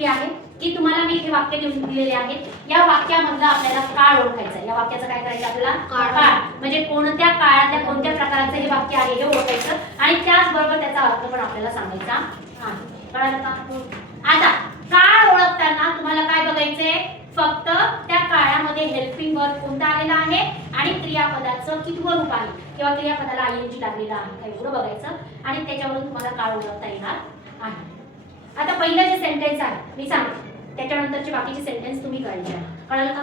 Activity आहे की तुम्हाला मी इथे वाक्य लिहून दिलेले आहेत. या वाक्यामधला आपल्याला काळ ओळखायचा आहे. या वाक्याचं काय करायचं आपल्याला? काळ. म्हणजे कोणत्या काळातल्या कोणत्या प्रकारचं हे वाक्य आहे हे ओळखायचं आणि त्याचबरोबर त्याचा अर्थ पण आपल्याला सांगायचा आहे. कळलं का? आता काळ ओळखताना तुम्हाला काय बघायचंय? फक्त त्या काळामध्ये हेल्पिंग वर्ब कोणता आलेला आहे आणि क्रियापदाचं कितवं रूप आहे किंवा क्रियापदाला आयएनजी लागलेला आहे काय एवढं बघायचं आणि त्याच्यावरून तुम्हाला काळ ओळखता येणार आहे. आता पहिलं जे सेंटेन्स आहे मी सांगते, त्याच्यानंतरचे बाकीचे सेंटेन्स तुम्ही काढले. कळलं का?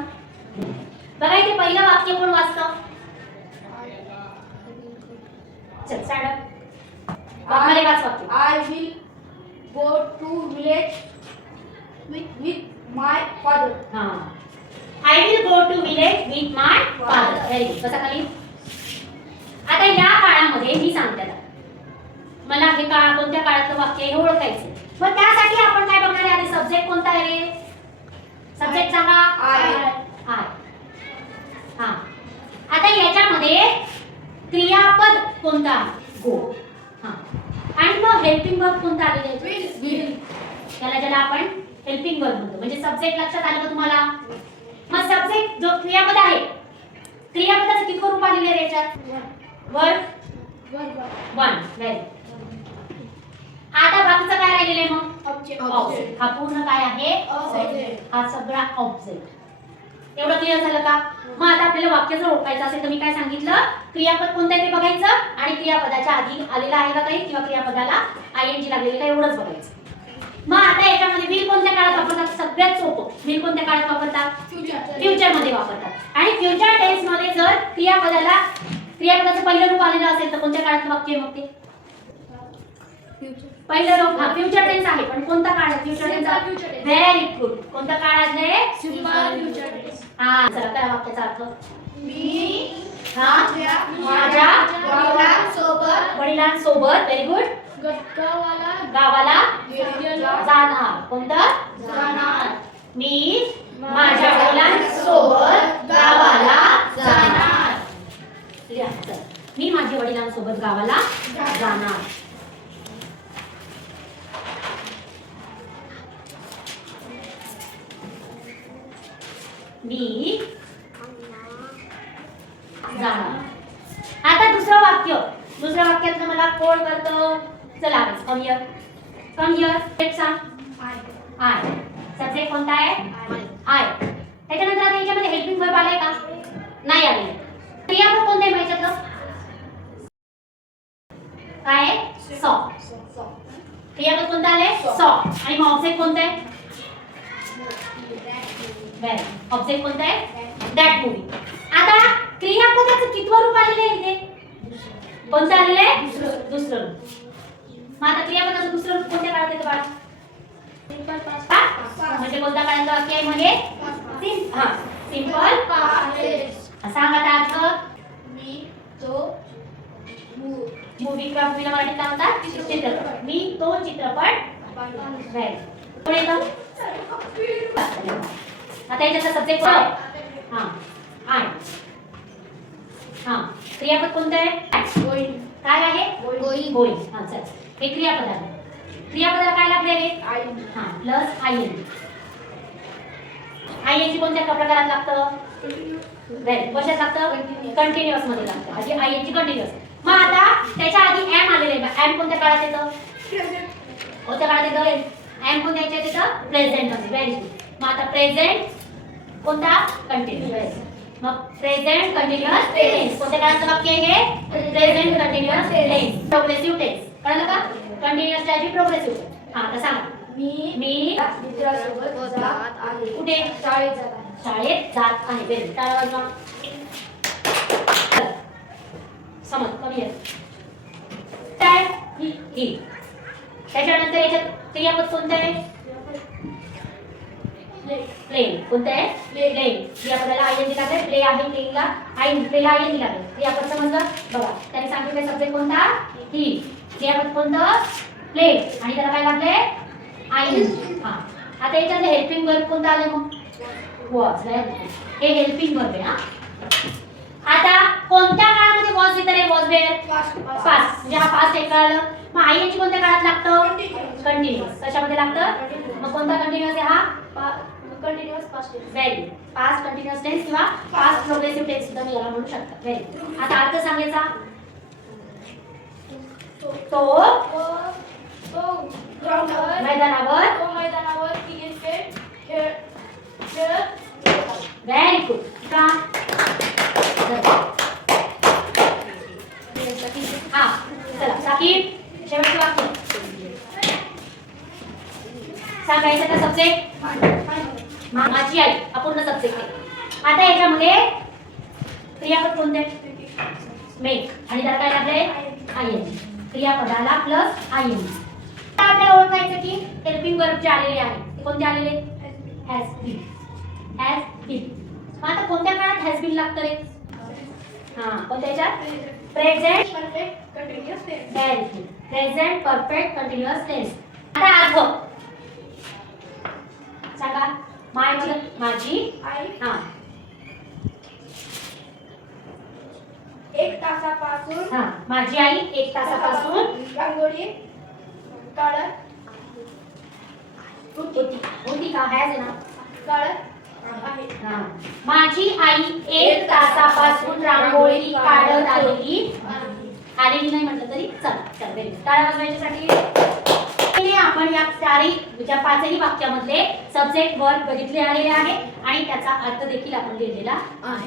बघा इथे पहिलं वाक्य कोण वाचतं? चल स्टँड अप. मला वाच वाक्य. I will go to village with my father. हां. I will go to village with my father. Very good. कसा खाली? आता या काळामध्ये मी सांगते आता मला हे काळ कोणत्या काळातलं वाक्य हे ओळखायचं. मग त्यासाठी आपण काय बघणार आहे? आधी सब्जेक्ट कोणता आहे? सब्जेक्ट सांगा. I. हां. आता याच्यामध्ये क्रियापद कोणता? गो. हां. आणि मग हेल्पिंग वर्ब कोणता आलेला आहे? Will. ज्याला आपण हेल्पिंग वर्ब म्हणतो. म्हणजे सब्जेक्ट लक्षात आलं का तुम्हाला? मग सब्जेक्ट जो क्रियापद आहे क्रियापदाचं कितवं रूप आलेलं आहे याच्यात? Verb one. व्हेरी. आता बाकीचं काय राहिलेलं आहे मग? ऑब्जेक्ट. हा पूर्ण काय आहे? Object. हा सगळा ऑब्जेक्ट. एवढं क्लिअर झालं का? मग आता आपल्याला वाक्य जर ओळखायचं असेल तर मी काय सांगितलं? क्रियापद कोणतं आहे ते बघायचं आणि क्रियापदाच्या आधी आलेला आहे का काही किंवा क्रियापदाला आयएनजी लागलेली का एवढंच बघायचं. मग आता याच्यामध्ये विल कोणत्या काळात वापरतात? सगळ्यात सोपं. विल कोणत्या काळात वापरतात? फ्युचर मध्ये वापरतात. आणि फ्युचर टेन्स मध्ये जर क्रियापदाचं पहिलं रूप आलेलं असेल तर कोणत्या काळातलं वाक्य आहे मग ते? पहिलं रूप. हा फ्युचर टेन्स आहे पण कोणता काळ आहे फ्युचर टेन्स? Very good. कोणता काळ आहे? हा. चला काय वाक्याचा अर्थ? मी माझ्या वडिलांसोबत व्हेरी गुड गावाला जाणार. कोणतं? जाणार. मी माझ्या वडिलांसोबत गावाला जाणार. लिहा. चल. मी माझ्या वडिलांसोबत गावाला जाणार. मी जाणार. आता दुसरं वाक्य. दुसऱ्या वाक्यातलं मला कोण करतं? चला कम हियर. Come here. एक सांग. आय. सब्जेक्ट कोणता आहे? आय. त्याच्यानंतर आता याच्यामध्ये हेल्पिंग वर्ब आलाय का? नाही आले. क्रियापद कोणते आहे याच्यातलं? काय आहे? सॉ. क्रियापद कोणतं आलंय? सॉ. आणि मग ऑब्जेक्ट कोणतं आहे? वेल. ऑब्जेक्ट कोणतं आहे? That movie. आता क्रियापदाचं कितवं रूप आलेलं आहे इथे? कोणतं आलेलं आहे? दुसरं रूप. मग आता क्रियापदाचं दुसरं रूप कोणत्या काळात येतं बाळा? म्हणजे कोणत्या काळातलं वाक्य आहे म्हणजे? Simple past. सांग आता अर्थ. मी तो मूवी किंवा मूवीला मराठीत काय म्हणतात? चित्रपट. मी तो चित्रपट वेल. कोण येतं? आता याच्याचा सब्जेक्ट काय? हां. आय. हां. क्रियापद कोणतं आहे? काय आहे? गोइंग. हां चल. हे क्रियापद आहे. क्रियापदाला काय लागले आहे? हां प्लस आयएनजी. आयएनजी कोणत्या प्रकारात लागतं? वेल. कशात लागतं? कंटिन्युअस मध्ये लागतं. आधी आयएनजी कंटिन्युअस. मग आता त्याच्या आधी एम आलेले आहे. एम कोणत्या काळात येतं? कोणत्या काळात येतं? एम कोणत्या याच्यात येतं? प्रेझेंट मध्ये. Very good. मग आता प्रेझेंट कोणता? कंटिन्युअस. मग प्रेझेंट कंटिन्युअस टेन्स. कोणत्या काळाचं वाक्य आहे हे? Present continuous tense. Progressive tense. कळलं का? कंटिन्युअस च्या ऐवजी प्रोग्रेसिव्ह. हां आता सांगा. मी मित्रासोबत जात आहे. कुठे? शाळेत जात आहे. शाळेत जात आहे. व्हेरी टाळा. समज कमी आहे. काय? ही. त्याच्यानंतर याच्यात क्रियापद कोणतं आहे? प्ले. कोणतं आहे? प्ले. क्रियापदाला आयएनजी लागेल. प्ले आहे. प्लेला आयएनजी लागेल. क्रियापद समजलं? बघा त्याने सांगितलं सब्जेक्ट कोणता? ही. क्रियापद कोणतं? प्ले. आणि त्याला काय लागले? आयएनजी. हां. आता याच्यातले हेल्पिंग वर्ब कोणतं आलं मग? वॉज. हे हेल्पिंग वर्ब आहे. हां. आता कोणत्या काळामध्ये वॉज येतं रे? Was were? पास्ट. म्हणजे हा पास्ट एक कळलं. मग आयएनजी कोणत्या काळात लागतं? कंटिन्युअस कशामध्ये लागतं मग कोणता कंटिन्युअस आहे हा continuous past tense. Very past continuous tense किंवा पास्ट प्रोग्रेसिव्ह टेन्स सुद्धा मी याला म्हणू शकतो व्हेरी आता अर्थ सांगायचा तो ग्राउंडवर मैदानावर क्रिकेट खेळत व्हेरी गुड का हा चला साकीब शेवटचं वाक्य सांगायचं का सब्जेक्ट माझी आई अपूर्ण सब्जेक्ट आहे आता याच्यामध्ये क्रियापद कोणते मेक आणि त्याला काय लागले आय क्रियापदाला प्लस आय आपल्याला ओळखायचं की हेल्पिंग वर्ब जे आलेले आहे ते कोणते आलेले हॅज बीन आता कोणत्या काळात हॅज बीन लागतं रे हा कोणत्या याच्यात present perfect continuous tense. Very good present perfect continuous tense आता अर्थ सांगा माझी आई हा 1 तासापासून हा माझी आई 1 तासापासून रांगोळी काढत होती का हॅज आहे ना काढत आहे. हा माझी आई 1 तासापासून रांगोळी काढत आलेली नाही म्हटलं तरी चला व्हेरी गुड टाळ्या वाजवायच्यासाठी आपण या ज्या पाचही वाक्यामधले सब्जेक्ट वर्ब बघितले आलेले आहे आणि त्याचा अर्थ देखील आपण लिहिलेला आहे